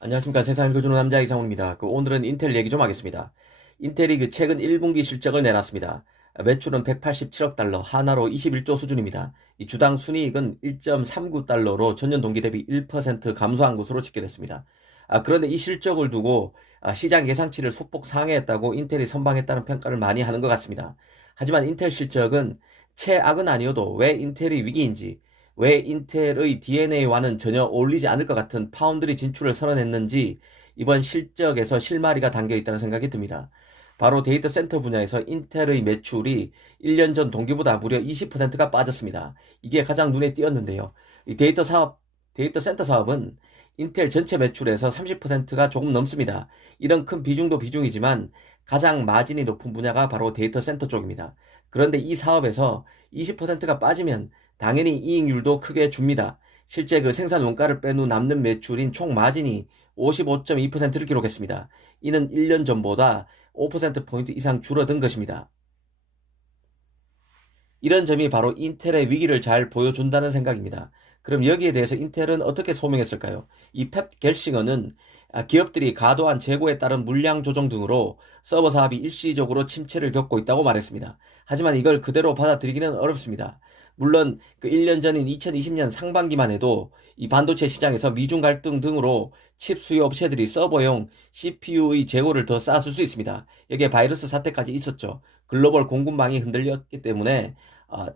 안녕하십니까. 세상을 읽어주는 남자 이상훈입니다. 오늘은 인텔 얘기 좀 하겠습니다. 인텔이 최근 1분기 실적을 내놨습니다. 매출은 187억 달러, 하나로 21조 수준입니다. 이 주당 순이익은 1.39달러로 전년 동기 대비 1% 감소한 것으로 집계됐습니다. 그런데 이 실적을 두고 시장 예상치를 소폭 상회했다고 인텔이 선방했다는 평가를 많이 하는 것 같습니다. 하지만 인텔 실적은 최악은 아니어도 왜 인텔이 위기인지, 왜 인텔의 DNA와는 전혀 어울리지 않을 것 같은 파운드리 진출을 선언했는지 이번 실적에서 실마리가 담겨 있다는 생각이 듭니다. 바로 데이터 센터 분야에서 인텔의 매출이 1년 전 동기보다 무려 20%가 빠졌습니다. 이게 가장 눈에 띄었는데요. 이 데이터 센터 사업은 인텔 전체 매출에서 30%가 조금 넘습니다. 이런 큰 비중도 비중이지만 가장 마진이 높은 분야가 바로 데이터 센터 쪽입니다. 그런데 이 사업에서 20%가 빠지면 당연히 이익률도 크게 줍니다. 실제 생산 원가를 뺀 후 남는 매출인 총 마진이 55.2%를 기록했습니다. 이는 1년 전보다 5%포인트 이상 줄어든 것입니다. 이런 점이 바로 인텔의 위기를 잘 보여준다는 생각입니다. 그럼 여기에 대해서 인텔은 어떻게 소명했을까요? 이 팹 겔싱어는 기업들이 과도한 재고에 따른 물량 조정 등으로 서버 사업이 일시적으로 침체를 겪고 있다고 말했습니다. 하지만 이걸 그대로 받아들이기는 어렵습니다. 물론 1년 전인 2020년 상반기만 해도 이 반도체 시장에서 미중 갈등 등으로 칩 수요 업체들이 서버용 CPU의 재고를 더 쌓았을 수 있습니다. 여기에 바이러스 사태까지 있었죠. 글로벌 공급망이 흔들렸기 때문에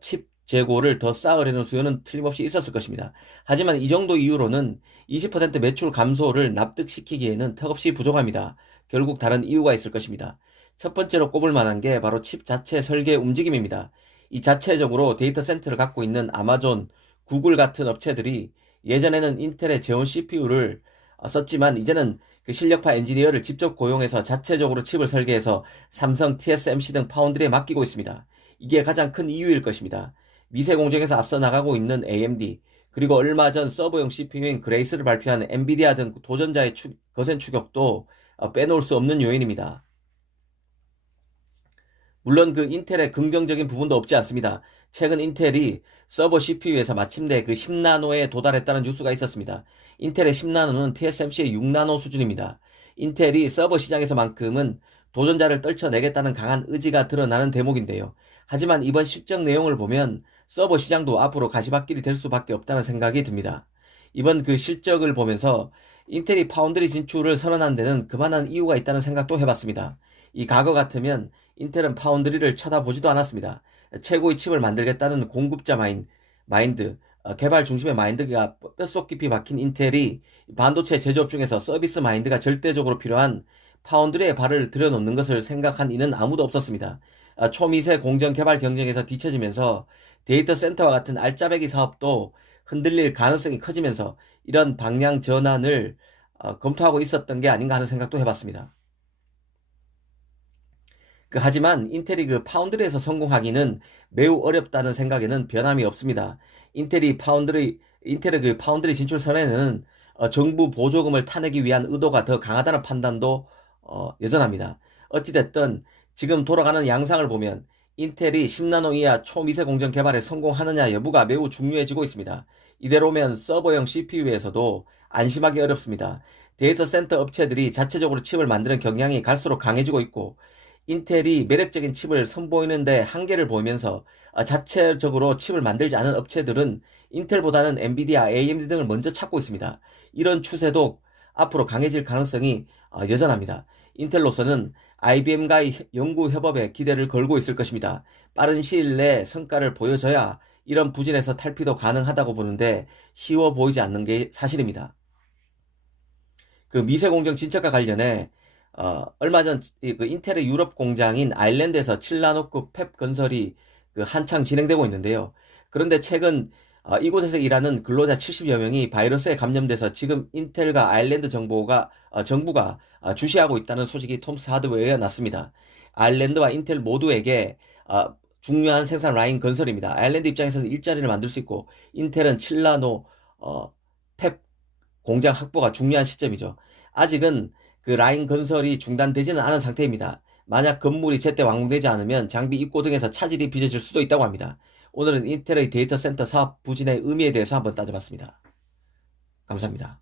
칩 재고를 더 쌓으려는 수요는 틀림없이 있었을 것입니다. 하지만 이 정도 이유로는 20% 매출 감소를 납득시키기에는 턱없이 부족합니다. 결국 다른 이유가 있을 것입니다. 첫 번째로 꼽을 만한 게 바로 칩 자체 설계 움직임입니다. 이 자체적으로 데이터 센터를 갖고 있는 아마존, 구글 같은 업체들이 예전에는 인텔의 제온 CPU를 썼지만 이제는 실력파 엔지니어를 직접 고용해서 자체적으로 칩을 설계해서 삼성, TSMC 등 파운드리에 맡기고 있습니다. 이게 가장 큰 이유일 것입니다. 미세 공정에서 앞서 나가고 있는 AMD, 그리고 얼마 전 서버용 CPU인 그레이스를 발표한 엔비디아 등 도전자의 거센 추격도 빼놓을 수 없는 요인입니다. 물론 인텔의 긍정적인 부분도 없지 않습니다. 최근 인텔이 서버 CPU에서 마침내 10나노에 도달했다는 뉴스가 있었습니다. 인텔의 10나노는 TSMC의 6나노 수준입니다. 인텔이 서버 시장에서만큼은 도전자를 떨쳐내겠다는 강한 의지가 드러나는 대목인데요. 하지만 이번 실적 내용을 보면 서버 시장도 앞으로 가시밭길이 될 수밖에 없다는 생각이 듭니다. 이번 실적을 보면서 인텔이 파운드리 진출을 선언한 데는 그만한 이유가 있다는 생각도 해봤습니다. 이 과거 같으면 인텔은 파운드리를 쳐다보지도 않았습니다. 최고의 칩을 만들겠다는 공급자 마인드, 개발 중심의 마인드가 뼛속 깊이 박힌 인텔이 반도체 제조업 중에서 서비스 마인드가 절대적으로 필요한 파운드리에 발을 들여놓는 것을 생각한 이는 아무도 없었습니다. 초미세 공정 개발 경쟁에서 뒤처지면서 데이터 센터와 같은 알짜배기 사업도 흔들릴 가능성이 커지면서 이런 방향 전환을 검토하고 있었던 게 아닌가 하는 생각도 해봤습니다. 하지만 인텔이 파운드리에서 성공하기는 매우 어렵다는 생각에는 변함이 없습니다. 인텔의 파운드리 진출 선에는 정부 보조금을 타내기 위한 의도가 더 강하다는 판단도 여전합니다. 어찌됐든 지금 돌아가는 양상을 보면 인텔이 10나노 이하 초미세 공정 개발에 성공하느냐 여부가 매우 중요해지고 있습니다. 이대로면 서버용 CPU에서도 안심하기 어렵습니다. 데이터 센터 업체들이 자체적으로 칩을 만드는 경향이 갈수록 강해지고 있고 인텔이 매력적인 칩을 선보이는데 한계를 보이면서 자체적으로 칩을 만들지 않은 업체들은 인텔보다는 엔비디아, AMD 등을 먼저 찾고 있습니다. 이런 추세도 앞으로 강해질 가능성이 여전합니다. 인텔로서는 IBM과의 연구 협업에 기대를 걸고 있을 것입니다. 빠른 시일 내에 성과를 보여줘야 이런 부진에서 탈피도 가능하다고 보는데 쉬워 보이지 않는 게 사실입니다. 미세공정 진척과 관련해 얼마 전 인텔의 유럽 공장인 아일랜드에서 7나노급 팹 건설이 한창 진행되고 있는데요. 그런데 최근 이곳에서 일하는 근로자 70여 명이 바이러스에 감염돼서 지금 인텔과 아일랜드 정부가 주시하고 있다는 소식이 톰스 하드웨어에 났습니다. 아일랜드와 인텔 모두에게 중요한 생산 라인 건설입니다. 아일랜드 입장에서는 일자리를 만들 수 있고 인텔은 7나노 팹 공장 확보가 중요한 시점이죠. 아직은 라인 건설이 중단되지는 않은 상태입니다. 만약 건물이 제때 완공되지 않으면 장비 입고 등에서 차질이 빚어질 수도 있다고 합니다. 오늘은 인텔의 데이터 센터 사업 부진의 의미에 대해서 한번 따져봤습니다. 감사합니다.